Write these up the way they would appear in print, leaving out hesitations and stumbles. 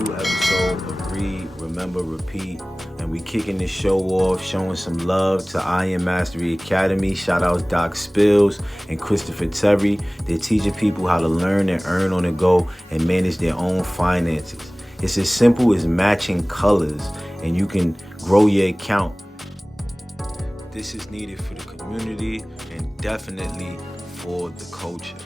new episode of Read, Remember, Repeat. And we kicking this show off, showing some love to Iron Mastery Academy. Shout out Doc Spills and Christopher Terry. They're teaching people how to learn and earn on the go and manage their own finances. It's as simple as matching colors, and you can grow your account. This is needed for the community and definitely for the culture.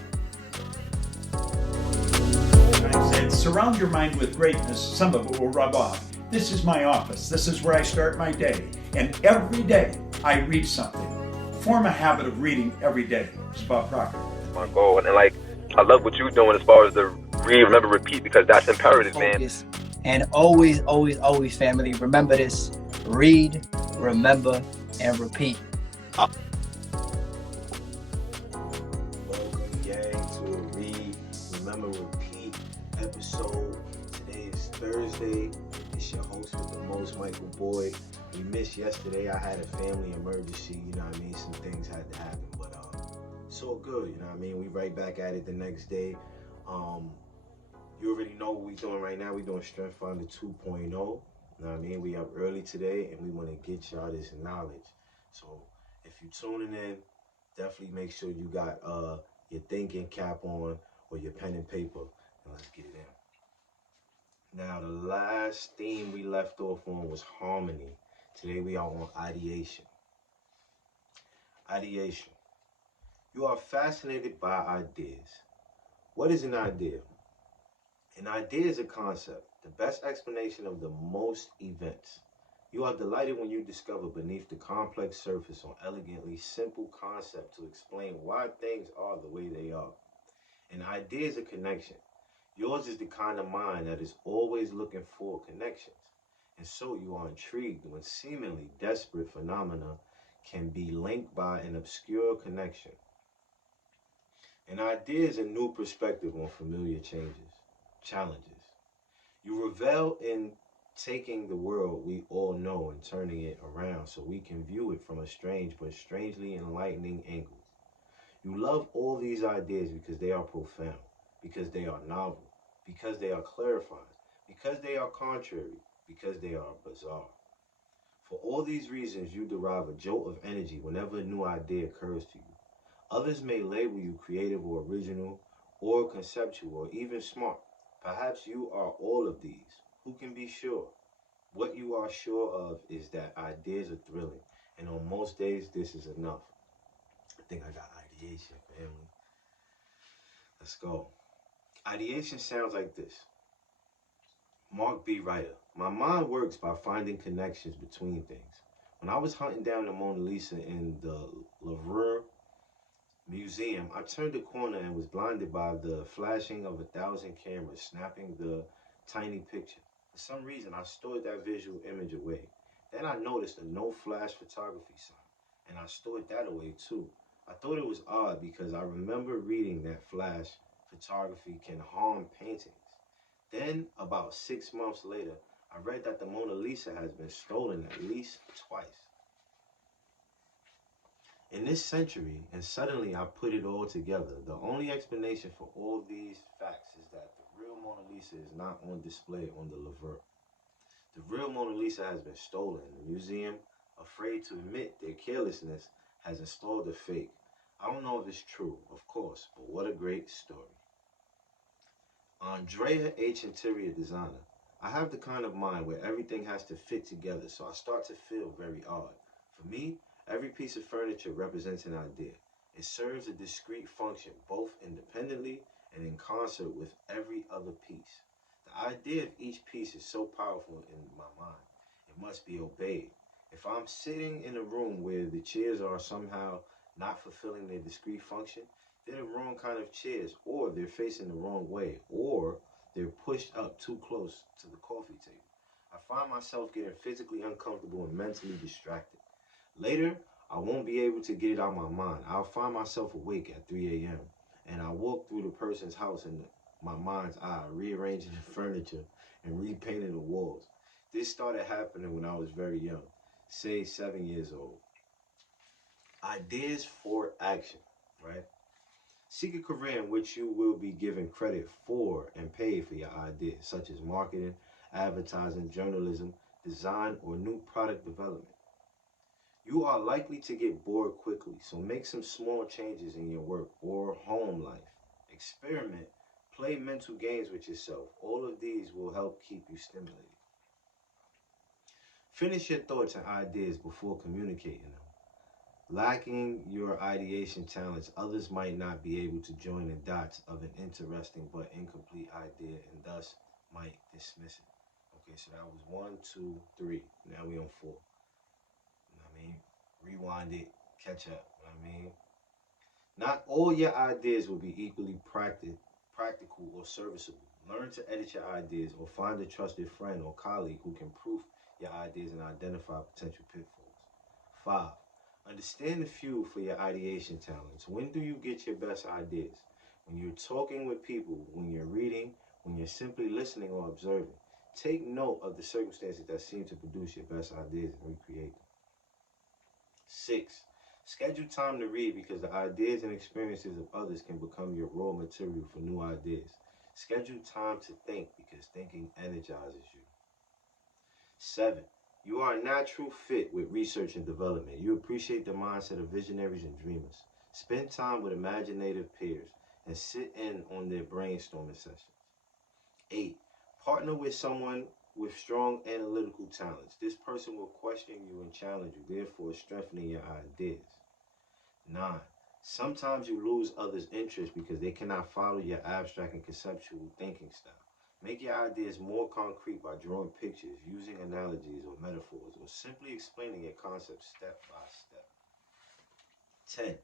I said, surround your mind with greatness. Some of it will rub off. This is my office. This is where I start my day. And every day I read something. Form a habit of reading every day. It's about Proctor. My goal. And I love what you're doing as far as the read, remember, repeat, because that's imperative, man. And always, always, always, family, remember this. Read, remember, and repeat. Welcome, gang, to a Read, Remember, Repeat episode. Today is Thursday. It's your host with the most, Michael Boyd. We missed yesterday. I had a family emergency, you know what I mean? Some things had to happen, but it's all good, you know what I mean? We right back at it the next day. You already know what we're doing right now. We're doing Strength Finder 2.0. You know what I mean? We up early today, and we want to get y'all this knowledge. So if you're tuning in, definitely make sure you got your thinking cap on or your pen and paper, and let's get it in. Now, the last theme we left off on was harmony. Today we are on ideation. Ideation. You are fascinated by ideas. What is an idea? An idea is a concept, the best explanation of the most events. You are delighted when you discover beneath the complex surface an elegantly simple concept to explain why things are the way they are. An idea is a connection. Yours is the kind of mind that is always looking for connections. And so you are intrigued when seemingly desperate phenomena can be linked by an obscure connection. An idea is a new perspective on familiar challenges. You revel in taking the world we all know and turning it around so we can view it from a strange but strangely enlightening angle. You love all these ideas because they are profound, because they are novel, because they are clarifying, because they are contrary, because they are bizarre. For all these reasons, you derive a jolt of energy whenever a new idea occurs to you. Others may label you creative or original, or conceptual, or even smart. Perhaps you are all of these. Who can be sure? What you are sure of is that ideas are thrilling, and on most days, this is enough. I think I got ideation, family. Let's go. Ideation sounds like this. Mark B. Ryder. My mind works by finding connections between things. When I was hunting down the Mona Lisa in the Louvre Museum, I turned a corner and was blinded by the flashing of 1,000 cameras snapping the tiny picture. For some reason, I stored that visual image away. Then I noticed a no flash photography sign, and I stored that away too. I thought it was odd because I remember reading that flash photography can harm paintings. Then, about 6 months later, I read that the Mona Lisa has been stolen at least twice in this century, and suddenly I put it all together. The only explanation for all these facts is that the real Mona Lisa is not on display on the Louvre. The real Mona Lisa has been stolen. The museum, afraid to admit their carelessness, has installed a fake. I don't know if it's true, of course, but what a great story. Andrea H. Interior Designer. I have the kind of mind where everything has to fit together, so I start to feel very odd. For me, every piece of furniture represents an idea. It serves a discrete function, both independently and in concert with every other piece. The idea of each piece is so powerful in my mind. It must be obeyed. If I'm sitting in a room where the chairs are somehow not fulfilling their discrete function, they're the wrong kind of chairs, or they're facing the wrong way, or they're pushed up too close to the coffee table. I find myself getting physically uncomfortable and mentally distracted. Later, I won't be able to get it out of my mind. I'll find myself awake at 3 a.m. and I walk through the person's house in my mind's eye, rearranging the furniture and repainting the walls. This started happening when I was very young, say 7 years old. Ideas for action, right? Seek a career in which you will be given credit for and paid for your ideas, such as marketing, advertising, journalism, design, or new product development. You are likely to get bored quickly, so make some small changes in your work or home life. Experiment, play mental games with yourself. All of these will help keep you stimulated. Finish your thoughts and ideas before communicating them. Lacking your ideation talents, others might not be able to join the dots of an interesting but incomplete idea and thus might dismiss it. Okay, so that was one, two, three. Now we on four. You know what I mean? Rewind it, catch up. You know what I mean? Not all your ideas will be equally practical or serviceable. Learn to edit your ideas or find a trusted friend or colleague who can proof your ideas and identify potential pitfalls. 5. Understand the fuel for your ideation talents. When do you get your best ideas? When you're talking with people, when you're reading, when you're simply listening or observing. Take note of the circumstances that seem to produce your best ideas and recreate them. 6. Schedule time to read because the ideas and experiences of others can become your raw material for new ideas. Schedule time to think because thinking energizes you. 7. You are a natural fit with research and development. You appreciate the mindset of visionaries and dreamers. Spend time with imaginative peers and sit in on their brainstorming sessions. 8. Partner with someone with strong analytical talents. This person will question you and challenge you, therefore strengthening your ideas. 9. Sometimes you lose others' interest because they cannot follow your abstract and conceptual thinking style. Make your ideas more concrete by drawing pictures, using analogies or metaphors, or simply explaining your concept step by step. 10.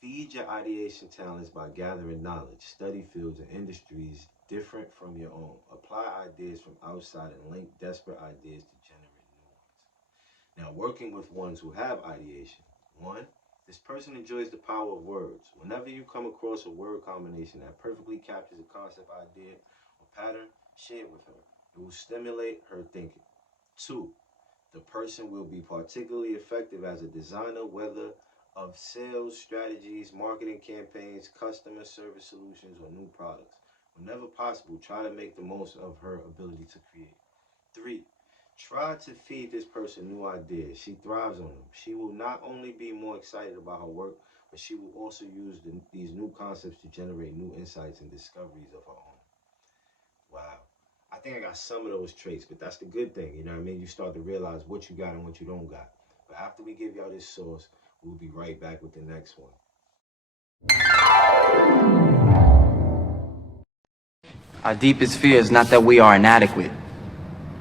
Feed your ideation talents by gathering knowledge. Study fields and industries different from your own. Apply ideas from outside and link desperate ideas to generate new ones. Now, working with ones who have ideation. 1. This person enjoys the power of words. Whenever you come across a word combination that perfectly captures a concept, idea, or pattern, share it with her. It will stimulate her thinking. 2. The person will be particularly effective as a designer, whether of sales strategies, marketing campaigns, customer service solutions, or new products. Whenever possible, try to make the most of her ability to create. 3. Try to feed this person new ideas. She thrives on them. She will not only be more excited about her work, but she will also use these new concepts to generate new insights and discoveries of her own. Wow. I think I got some of those traits, but that's the good thing. You know what I mean? You start to realize what you got and what you don't got. But after we give y'all this sauce, we'll be right back with the next one. Our deepest fear is not that we are inadequate.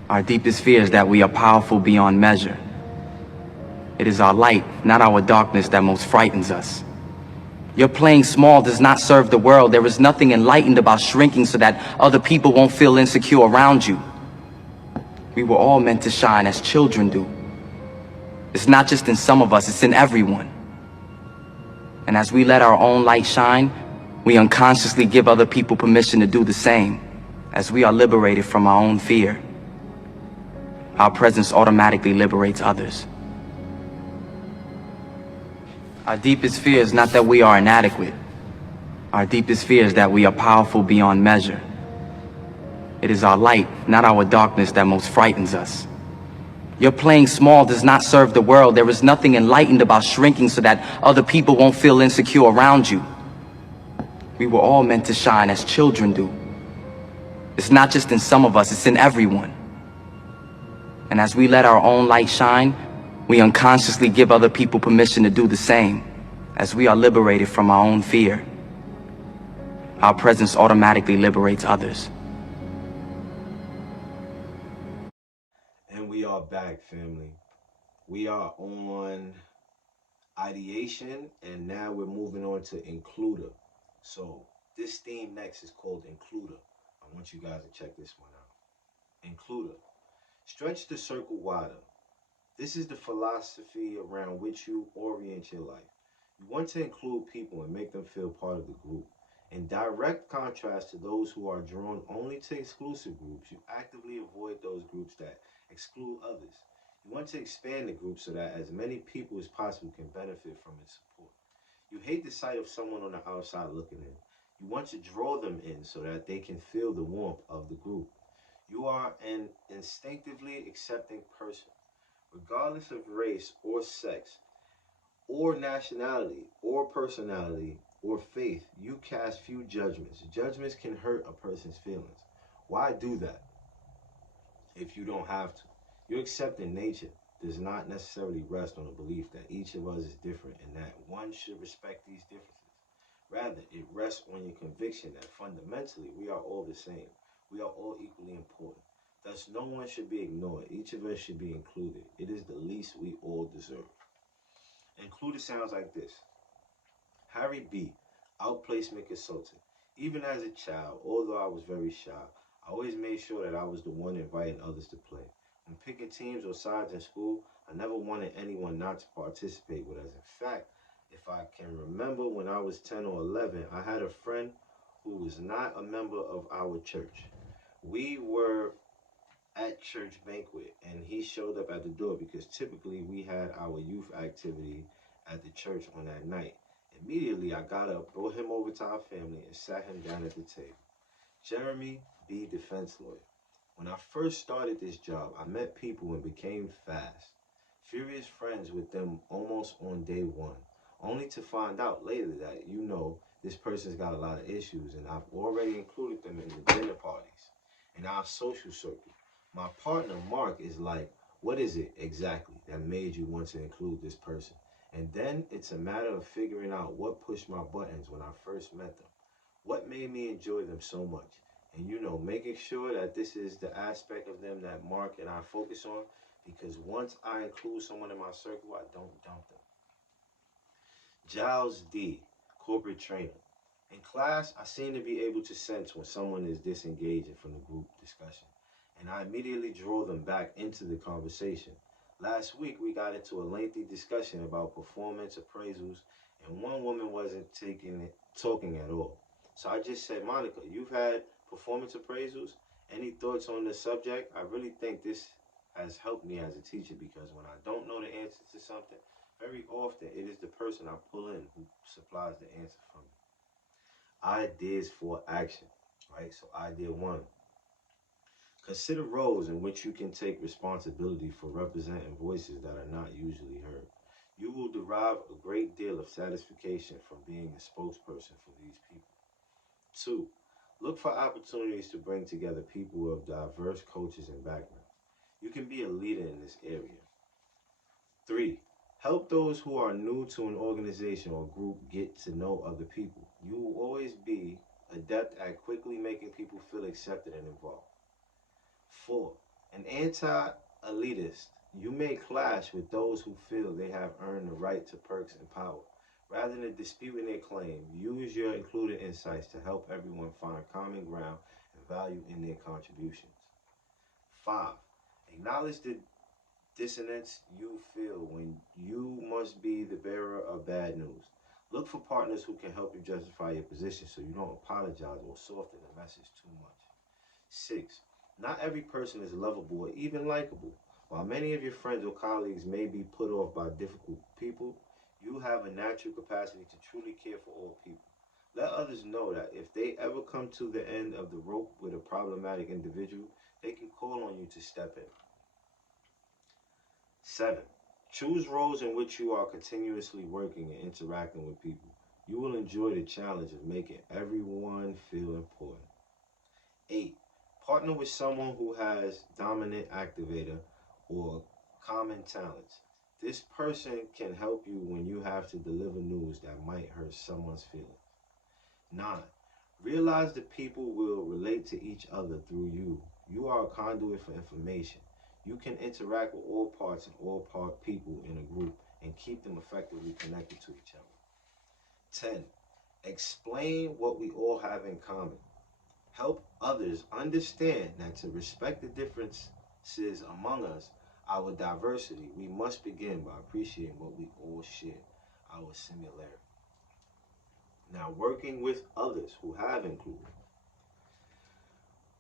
Our deepest fear is that we are powerful beyond measure. It is our light, not our darkness, that most frightens us. Your playing small does not serve the world. There is nothing enlightened about shrinking so that other people won't feel insecure around you. We were all meant to shine as children do. It's not just in some of us, it's in everyone. And as we let our own light shine, we unconsciously give other people permission to do the same. As we are liberated from our own fear, our presence automatically liberates others. Our deepest fear is not that we are inadequate. Our deepest fear is that we are powerful beyond measure. It is our light, not our darkness, that most frightens us. Your playing small does not serve the world. There is nothing enlightened about shrinking so that other people won't feel insecure around you. We were all meant to shine as children do. It's not just in some of us, it's in everyone. And as we let our own light shine, we unconsciously give other people permission to do the same. As we are liberated from our own fear, our presence automatically liberates others. And we are back, family. We are on ideation, and now we're moving on to includer. So this theme next is called includer. I want you guys to check this one out. Includer. Stretch the circle wider. This is the philosophy around which you orient your life. You want to include people and make them feel part of the group. In direct contrast to those who are drawn only to exclusive groups, you actively avoid those groups that exclude others. You want to expand the group so that as many people as possible can benefit from its support. You hate the sight of someone on the outside looking in. You want to draw them in so that they can feel the warmth of the group. You are an instinctively accepting person, regardless of race or sex or nationality or personality or faith. You cast few judgments. Judgments can hurt a person's feelings. Why do that if you don't have to? Your accepting nature does not necessarily rest on the belief that each of us is different and that one should respect these differences. Rather, it rests on your conviction that fundamentally we are all the same. We are all equally important. Thus, no one should be ignored. Each of us should be included. It is the least we all deserve. Included sounds like this. Harry B., outplacement consultant. Even as a child, although I was very shy, I always made sure that I was the one inviting others to play. When picking teams or sides in school, I never wanted anyone not to participate with us. In fact, if I can remember when I was 10 or 11, I had a friend who was not a member of our church. We were at church banquet and he showed up at the door because typically we had our youth activity at the church on that night. Immediately I got up, brought him over to our family and sat him down at the table. Jeremy B., defense lawyer. When I first started this job, I met people and became fast, furious friends with them almost on day one, only to find out later that, this person's got a lot of issues and I've already included them in the dinner parties, in our social circle. My partner, Mark, is like, what is it exactly that made you want to include this person? And then it's a matter of figuring out what pushed my buttons when I first met them. What made me enjoy them so much? And making sure that this is the aspect of them that Mark and I focus on, because once I include someone in my circle, I don't dump them. Giles D., corporate trainer. In class, I seem to be able to sense when someone is disengaging from the group discussion, and I immediately draw them back into the conversation. Last week, we got into a lengthy discussion about performance appraisals, and one woman wasn't talking at all. So I just said, Monica, you've had performance appraisals? Any thoughts on the subject? I really think this has helped me as a teacher because when I don't know the answer to something, very often it is the person I pull in who supplies the answer for me. Ideas for action, right? So idea one. Consider roles in which you can take responsibility for representing voices that are not usually heard. You will derive a great deal of satisfaction from being a spokesperson for these people. 2. Look for opportunities to bring together people of diverse cultures and backgrounds. You can be a leader in this area. 3. Help those who are new to an organization or group get to know other people. You will always be adept at quickly making people feel accepted and involved. 4. An anti-elitist. You may clash with those who feel they have earned the right to perks and power. Rather than disputing their claim, use your included insights to help everyone find common ground and value in their contributions. 5. Acknowledge the dissonance you feel when you must be the bearer of bad news. Look for partners who can help you justify your position so you don't apologize or soften the message too much. 6. Not every person is lovable or even likable. While many of your friends or colleagues may be put off by difficult people, you have a natural capacity to truly care for all people. Let others know that if they ever come to the end of the rope with a problematic individual, they can call on you to step in. 7. Choose roles in which you are continuously working and interacting with people. You will enjoy the challenge of making everyone feel important. 8. Partner with someone who has dominant activator or common talents. This person can help you when you have to deliver news that might hurt someone's feelings. 9. Realize that people will relate to each other through you. You are a conduit for information. You can interact with all parts and all people in a group and keep them effectively connected to each other. 10. Explain what we all have in common. Help others understand that to respect the differences among us, our diversity, we must begin by appreciating what we all share, our similarity. Now, working with others who have included.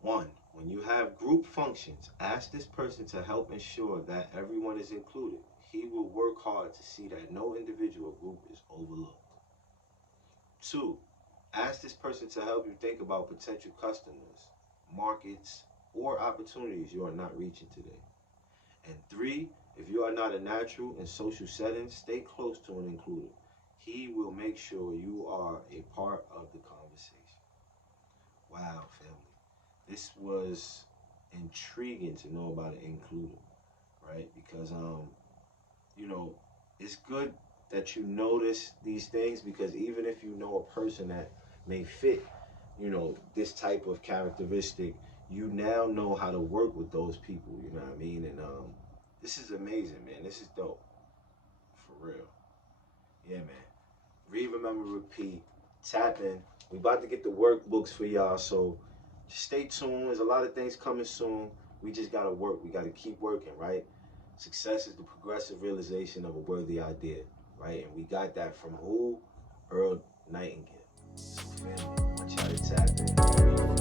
1. When you have group functions, ask this person to help ensure that everyone is included. He will work hard to see that no individual group is overlooked. 2, ask this person to help you think about potential customers, markets, or opportunities you are not reaching today. And 3, if you are not a natural in social settings, stay close to an includer. He will make sure you are a part of the conversation. Wow, family. This was intriguing to know about an includer, right? Because you know, it's good that you notice these things, because even if you know a person that may fit, this type of characteristic, you now know how to work with those people, you know what I mean? And this is amazing, man. This is dope. For real. Yeah, man. Read, remember, repeat. Tap in. We about to get the workbooks for y'all, so just stay tuned. There's a lot of things coming soon. We just gotta work. We gotta keep working, right? Success is the progressive realization of a worthy idea, right? And we got that from who? Earl Nightingale. So family, I want y'all to tap in.